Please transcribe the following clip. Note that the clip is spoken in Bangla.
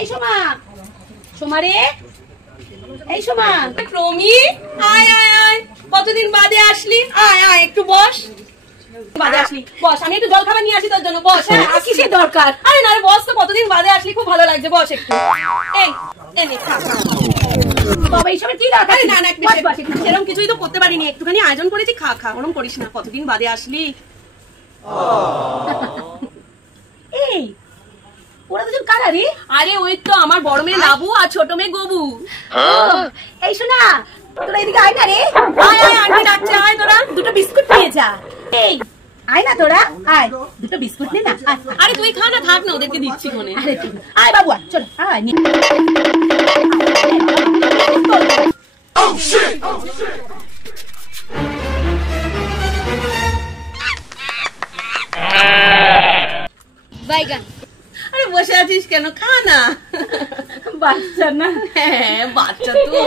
এই সোমা, সোমা রে, এই সোমা। প্রমি, আয় আয় আয়, কতদিন বাদে আসলি? আয় আয়, একটু বস। বাদে আসলি, বস। আমি একটু জল খাবার নিয়ে আসি তোর জন্য, বস। কিসের দরকার? আরে না রে, বস তো, কতদিন বাদে আসলি, খুব ভালো লাগছে, বস একটু। এই নে, খা। বাবা এইসবের কি দরকার? না না, সেরকম কিছুই তো করতে পারিনি, একটুখানি আয়োজন করেছি, খা খা, ওরম করিস না, কতদিন বাদে আসলি। এই ওরা দুজন কারা রে? আরে ওই তো আমার বড় মেয়ে লাবু আর ছোট মেয়ে গবু। এই শোনা, তোরা এদিকে আয় না রে। আয় আয়, আন্টি ডাকছে, আয় তোরা, দুটো বিস্কুট নিয়ে যা। এই আয় না তোরা, আয় দুটো বিস্কুট নে না। আরে তুই খা না, থাক না, ওদেরকে দিচ্ছি কোনে। আয় বাবু, চল আয়। আরে বসে আছিস কেন, খা না। বাচ্চা না? হ্যাঁ বাচ্চা তো।